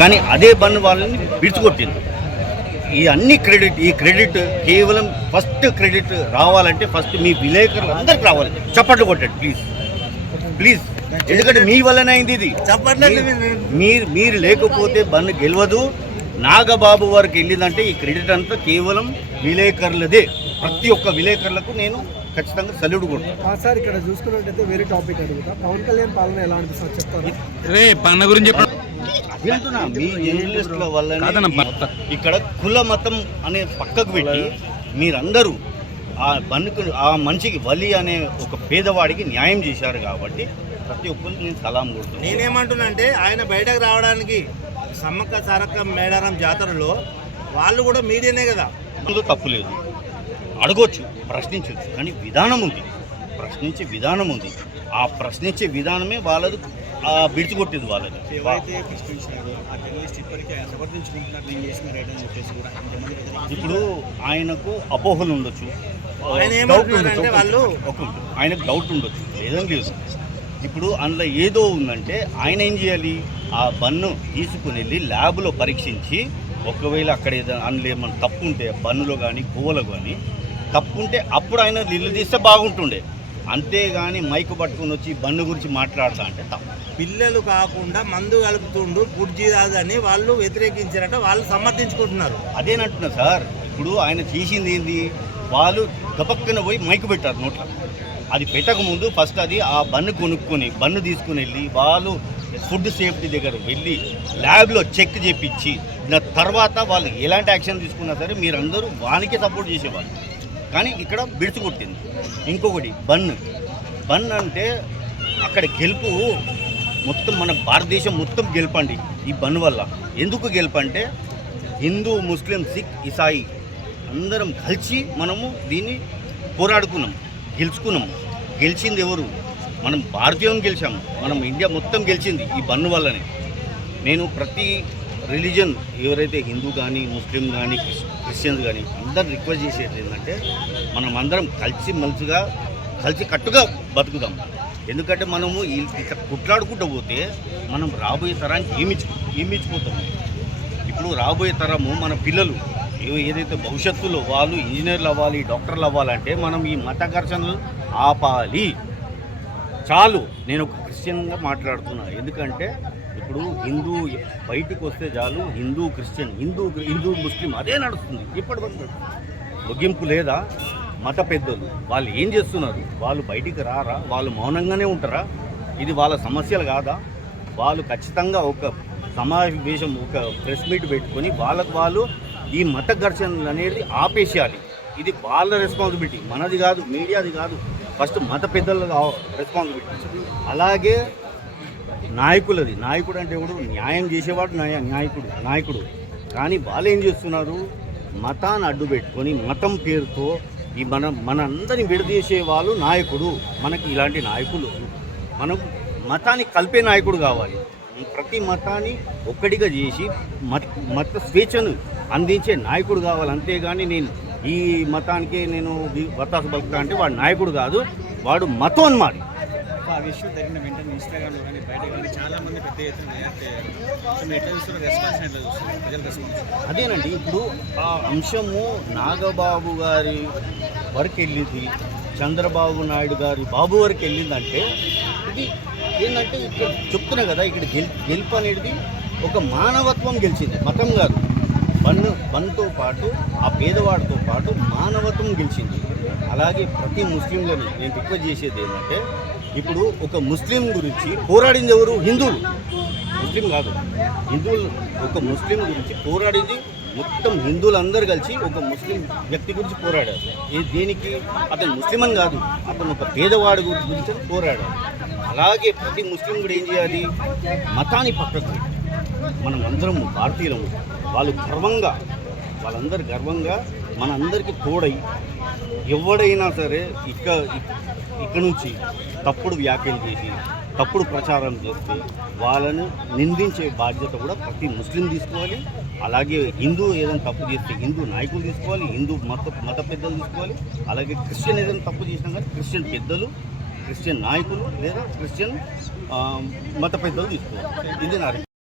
కానీ అదే బన్ వాళ్ళని విడిచికొట్టింది. ఈ క్రెడిట్ కేవలం ఫస్ట్ క్రెడిట్ రావాలంటే ఫస్ట్ మీ విలేకరులు అందరికి రావాలి. చప్పట్లు కొట్టండి ప్లీజ్. ఎందుకంటే మీ వల్లనే అయింది ఇది. మీరు లేకపోతే బన్ గెలవదు. నాగబాబు వారికి వెళ్ళిందంటే ఈ క్రెడిట్ అంతా కేవలం విలేకరులదే. ప్రతి ఒక్క విలేకరులకు నేను ఖచ్చితంగా సల్యూట్ కొడతాను. సార్ ఇక్కడ చూసుకున్నట్టయితే వేరే టాపిక్ అడుగుతా. పవన్ కళ్యాణ్ పాలన ఎలా అనిపిస్తుంది చెప్తారు? పన్న గురించి వింటున్నా. మీ జర్నలిస్టుల వల్ల ఇక్కడ కుల మతం అనే పక్కకు పెట్టి మీరందరూ ఆ మనిషికి వలి అనే ఒక పేదవాడికి న్యాయం చేశారు కాబట్టి ప్రతి ఒక్కరికి నేను సలాం కొడుతున్నాను. నేనేమంటున్నానంటే ఆయన బయటకు రావడానికి సమ్మక్క సారక్క మేడారం జాతరలో వాళ్ళు కూడా మీడియానే కదా. అందులో తప్పు లేదు, అడగొచ్చు, ప్రశ్నించవచ్చు. కానీ విధానం ఉంది, ప్రశ్నించే విధానం ఉంది. ఆ ప్రశ్నించే విధానమే వాళ్ళది విడిచికొట్టేది వాళ్ళది. ఇప్పుడు ఆయనకు అపోహలు ఉండొచ్చు, ఆయనకు డౌట్ ఉండొచ్చు, లేదని లేదు. ఇప్పుడు అందులో ఏదో ఉందంటే ఆయన ఏం చేయాలి? ఆ బన్ను తీసుకుని వెళ్ళి ల్యాబ్లో పరీక్షించి ఒకవేళ అక్కడ ఏదైనా అందులో ఏమన్నా తప్పు ఉంటే బన్నులో కానీ పువ్వులో కానీ తప్పు ఉంటే అప్పుడు ఆయన నిలదీస్తే బాగుంటుండే. అంతేగాని మైకు పట్టుకుని వచ్చి బన్ను గురించి మాట్లాడతా అంటే తప్పు. పిల్లలు కాకుండా మందు కలుపుతుండు పుడ్జీ రాదని వాళ్ళు వ్యతిరేకించారట, వాళ్ళు సమర్థించుకుంటున్నారు. అదేనంటున్నా సార్. ఇప్పుడు ఆయన చేసింది ఏంది? వాళ్ళు గపక్కన పోయి మైకు పెట్టారు నోట్లో. అది పెట్టకముందు ఫస్ట్ అది ఆ బన్ను కొనుక్కొని బన్ను తీసుకుని వెళ్ళి వాళ్ళు ఫుడ్ సేఫ్టీ దగ్గర వెళ్ళి ల్యాబ్లో చెక్ చేపించి తర్వాత వాళ్ళు ఎలాంటి యాక్షన్ తీసుకున్నా సరే మీరందరూ వానికి సపోర్ట్ చేసేవాళ్ళు. కానీ ఇక్కడ బిడిచికొట్టింది. ఇంకొకటి బన్ అంటే అక్కడ గెలుపు మొత్తం మన భారతదేశం మొత్తం గెలుపండి ఈ బన్ వల్ల. ఎందుకు గెలుపంటే హిందూ, ముస్లిం, సిక్, ఇసాయి అందరం కలిసి మనము దీన్ని పోరాడుకున్నాం, గెలుచుకున్నాము. గెలిచింది ఎవరు? మనం భారతీయులను గెలిచాము. మనం ఇండియా మొత్తం గెలిచింది ఈ బన్ను వల్లనే. నేను ప్రతి రిలీజన్ ఎవరైతే హిందూ కానీ ముస్లిం కానీ క్రిస్టియన్స్ కానీ అందరు రిక్వెస్ట్ చేసేది ఏంటంటే మనం అందరం కలిసి కట్టుగా బతుకుదాం. ఎందుకంటే మనము ఇక్కడ కుట్లాడుకుంటూ పోతే మనం రాబోయే తరానికి ఏమిచ్చిపోతాము. ఇప్పుడు రాబోయే తరము మన పిల్లలు ఏదైతే భవిష్యత్తులో వాళ్ళు ఇంజనీర్లు అవ్వాలి, డాక్టర్లు అవ్వాలంటే మనం ఈ మత ఘర్షణలు ఆపాలి. చాలు. నేను ఒక క్రిస్టియన్గా మాట్లాడుతున్నా. ఎందుకంటే ఇప్పుడు హిందూ బయటకు వస్తే చాలు హిందూ క్రిస్టియన్, హిందూ ముస్లిం అదే నడుస్తుంది ఇప్పటివరకు. ముగింపు లేదా? మత పెద్దలు వాళ్ళు ఏం చేస్తున్నారు? వాళ్ళు బయటికి రారా? వాళ్ళు మౌనంగానే ఉంటారా? ఇది వాళ్ళ సమస్యలు కాదా? వాళ్ళు ఖచ్చితంగా ఒక సమావేశం, ఒక ప్రెస్ మీట్ పెట్టుకొని వాళ్ళు ఈ మత ఘర్షణలు అనేది ఆపేసేయాలి. ఇది వాళ్ళ రెస్పాన్సిబిలిటీ, మనది కాదు, మీడియాది కాదు. ఫస్ట్ మత పెద్దల రెస్పాన్సిబిలిటీ. అలాగే నాయకులది. నాయకుడు అంటే ఎవడు? న్యాయం చేసేవాడు నాయకుడు. కానీ వాళ్ళు ఏం చేస్తున్నారు? మతాన్ని అడ్డు పెట్టుకొని మతం పేరుతో ఈ మనందరినీ విడదీసే వాళ్ళు నాయకుడు. మనకి ఇలాంటి నాయకులు, మనం మతాన్ని కలిపే నాయకుడు కావాలి. ప్రతి మతాన్ని ఒక్కడిగా చేసి మత స్వేచ్ఛను అందించే నాయకుడు కావాలి. అంతేగాని నేను ఈ మతానికి నేను వత్తాసు బతుకుతా అంటే వాడు నాయకుడు కాదు, వాడు మతోన్మాది. ఆ విషయం జరిగిన వెంటనే ఇన్స్టాగ్రామ్లో కానీ బయట కానీ చాలామంది పెద్ద ఎత్తున రియాక్ట్ అయ్యారు. ఎట్లా చూస్తున్నారు? రెస్పాన్స్ ఎట్లా చూస్తున్నారు? ప్రజల రెస్పాన్స్ అదేనండి. ఇప్పుడు ఆ అంశము నాగబాబు గారి వరకు వెళ్ళింది, చంద్రబాబు నాయుడు గారి బాబు వరకు వెళ్ళిందంటే ఇది ఏంటంటే ఇక్కడ చెప్తున్నా కదా, ఇక్కడ గెలుపు అనేది ఒక మానవత్వం గెలిచింది, మతం కాదు. బన్తో పాటు ఆ పేదవాడితో పాటు మానవత్వం గెలిచింది. అలాగే ప్రతి ముస్లింలను నేను రిక్వెస్ట్ చేసేది ఏంటంటే ఇప్పుడు ఒక ముస్లిం గురించి పోరాడింది ఎవరు? హిందువులు, ముస్లిం కాదు. హిందువులు ఒక ముస్లిం గురించి పోరాడింది మొత్తం హిందువులందరూ కలిసి ఒక ముస్లిం వ్యక్తి గురించి పోరాడారు. దీనికి అతను ముస్లిం అని కాదు, అతను ఒక పేదవాడి గురించి పోరాడారు. అలాగే ప్రతి ముస్లిం కూడా ఏం చేయాలి? మతాన్ని పక్కకు మనం అందరం భారతీయులము. వాళ్ళందరూ గర్వంగా మనందరికీ తోడై ఎవడైనా సరే ఇక్కడ నుంచి తప్పుడు వ్యాఖ్యలు చేసి తప్పుడు ప్రచారం చేస్తే వాళ్ళను నిందించే బాధ్యత కూడా ప్రతి ముస్లిం తీసుకోవాలి. అలాగే హిందూ ఏదైనా తప్పు చేస్తే హిందూ నాయకులు తీసుకోవాలి, హిందూ మత పెద్దలు తీసుకోవాలి. అలాగే క్రిస్టియన్ ఏదైనా తప్పు చేసినా కానీ క్రిస్టియన్ పెద్దలు, క్రిస్టియన్ నాయకులు లేదా క్రిస్టియన్ మత పెద్దలు తీసుకోవాలి. ఇది నా